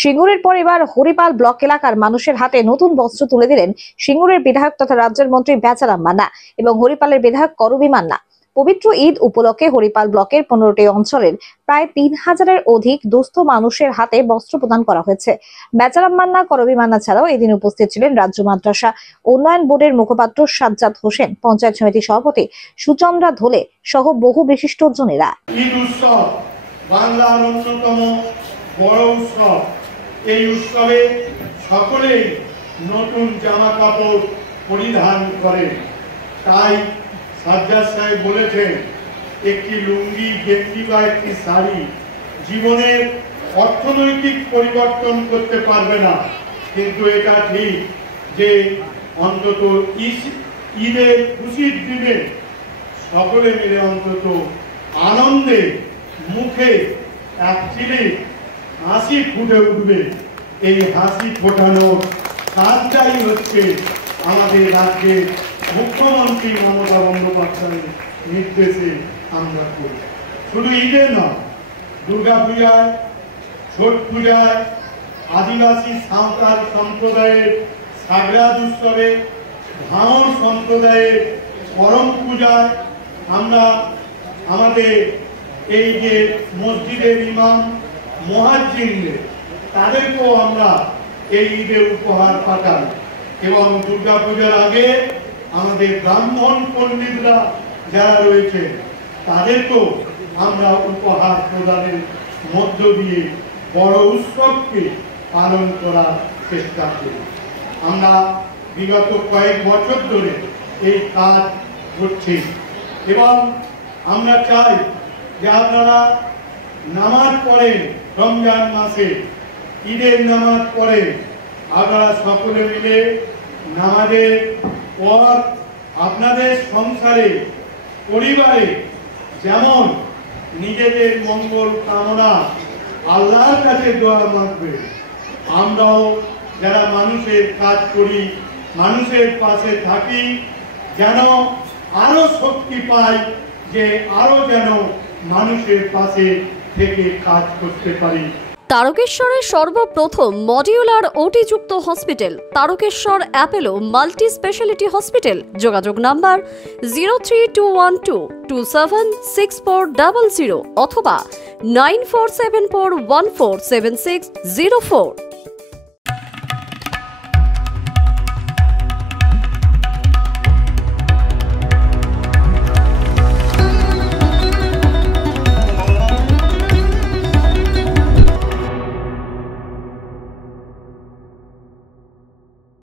সিঙ্গুরের পর এবার হরিপাল ব্লক এলাকার মানুষের হাতে নতুন বস্ত্র তুলে দিলেন সিঙ্গুরের বিধায়ক তথা রাজ্যের মন্ত্রী বেচারাম মান্না এবং হরিপালের বিধায়ক করবী মান্না। পবিত্র ঈদ উপলক্ষে হরিপাল ব্লকের 15টি অঞ্চলের প্রায় 3000-এর অধিক দুস্থ মানুষের হাতে বস্ত্র প্রদান করা হয়েছে। বেচারাম মান্না, করবী মান্না ছাড়াও এদিন উপস্থিত ছিলেন রাজ্য মাদ্রাসা উন্নয়ন বোর্ডের মুখপাত্র সাজ্জাদ হোসেন, পঞ্চায়েত সমিতির সভাপতি সুচন্দ্রা ধোলে সহ বহু বিশিষ্টজনেরা। ঈদ উৎসব বাংলার অন্যতম বড় উৎসব। এই উৎসবে সকলেই নতুন জামা কাপড় পরিধান করে। তাই সাজ্জাদ সাহেব বলেছেন, একটি লুঙ্গি, গেঞ্জি বা একটি শাড়ি জীবনের অর্থনৈতিক পরিবর্তন করতে পারবে না, কিন্তু এটা ঠিক যে অন্তত ঈদের খুশির দিনে সকলে মিলে অন্তত আনন্দে মুখে একচিলি হাসি ফুটে উঠবে। এই হাসি ফোটানোর কাজটাই হচ্ছে আমাদের রাজ্যের মুখ্যমন্ত্রী মমতা বন্দ্যোপাধ্যায়ের নির্দেশে আমরা করি। শুধু ঈদে নয়, দুর্গা পূজায়, ছট পূজায়, আদিবাসী সাঁওতাল সম্প্রদায়ের সাগরাদ উৎসবে, ভাঙড় সম্প্রদায়ের করম পূজায় আমরা আমাদের এই যে মসজিদের ইমাম মুয়াজ্জিনদের তাদেরকেও আমরা এই ঈদের উপহার পাঠাই এবং দুর্গা পূজার আগে আমাদের ব্রাহ্মণ পণ্ডিতরা যারা রয়েছে তাদেরকেও আমরা উপহার প্রদানের মধ্য দিয়ে বড় উৎসবকে পালন করার চেষ্টা করি। আমরা বিগত কয়েক বছর ধরে এই কাজ করছি এবং আমরা চাই যে আপনারা নামাজ পড়েন, রমজান মাসে ঈদের নামাজ পড়েন, আপনারা সকলে মিলে নামাজের পর আপনাদের সংসারে, পরিবারে যেমন নিজেদের মঙ্গল কামনা আল্লাহর কাছে দোয়া মাগবে, আমরাও যারা মানুষের কাজ করি, মানুষের পাশে থাকি, যেন আরো শক্তি পাই, যে আরো যেন মানুষের পাশে থেকে কাজ করতে পারি। তারকেশ্বরের সর্বপ্রথম মডিউলার ওটি যুক্ত hospital Tarakeswar Apollo multi speciality hospital. যোগাযোগ নাম্বার 03212276400 অথবা 9474147604।